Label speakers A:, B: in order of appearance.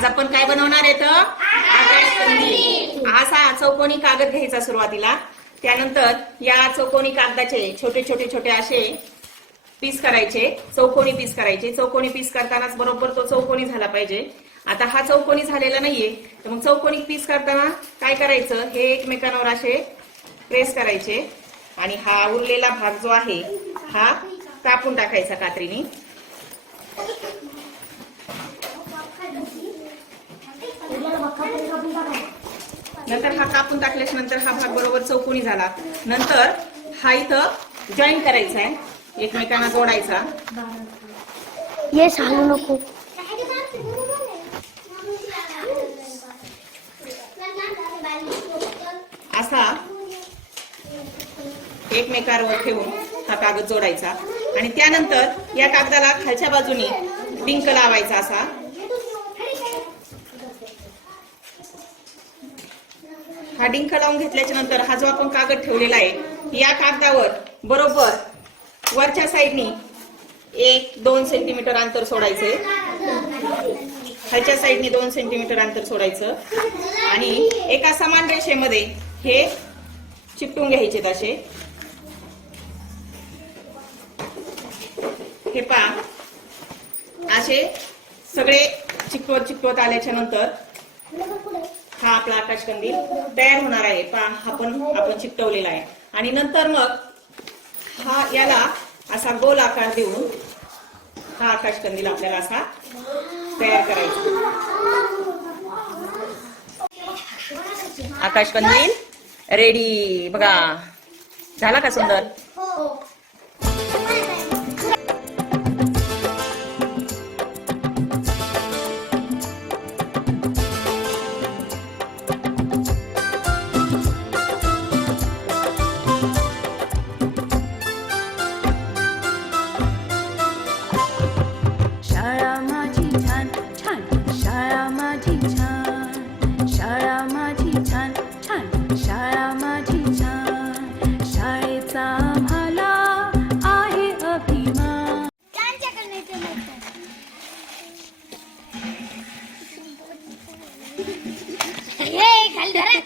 A: आज आपण काय बनवणार आहे तर? आकाशकंदील. असा चौकोनी कागद घ्यायचा सुरुवातीला. त्यानंतर या चौकोनी कागदाचे छोटे छोटे छोटे असे पीस करायचे. चौकोनी पीस करायचे. चौकोनी पीस करतानाच बरोबर तो चौकोनी झाला पाहिजे. आता हा चौकोनी झालेला नाहीये. तर मग चौकोनी पीस करताना काय करायचं? हे एकमेकांवर असे प्रेस करायचे. आणि हा उरलेला भाग जो आहे हा कापून टाकायचा कात्रीने. नंतर हा कापून टाकल्याच्या नंतर हा भाग बरोबर चौकोनी झाला. नंतर हा इथं जॉईन करायचा आहे एकमेकांना जोडायचा.
B: ये सांगू नको.
A: असा एकमेकांवर ठेवून हा कागद जोडायचा. आणि त्यानंतर या कागदाला खालच्या बाजूने डिंक लावायचा असा. हा डिंक लावून घेतल्याच्या नंतर हा जो आपण कागद ठेवलेला आहे या कागदावर बरोबर वरच्या साईडनी एक दोन सेंटीमीटर अंतर सोडायचे खालच्या साईडनी दोन सेंटीमीटर अंतर सोडायचं. आणि एका समान रेषेमध्ये हे चिपटून घ्यायचे असे हे पा असे सगळे चिकटवत चिकटवत आल्याच्यानंतर हा आपला आकाशकंदील तयार होणार आहे. आपण हा पण आपण चिकटवलेला आहे. आणि नंतर मग हा याला असा गोल आकार देऊन हा आकाशकंदील आपल्याला असा तयार करायचा. आकाशकंदील रेडी बघा. झाला का सुंदर?
C: हो. ಬೇರೆ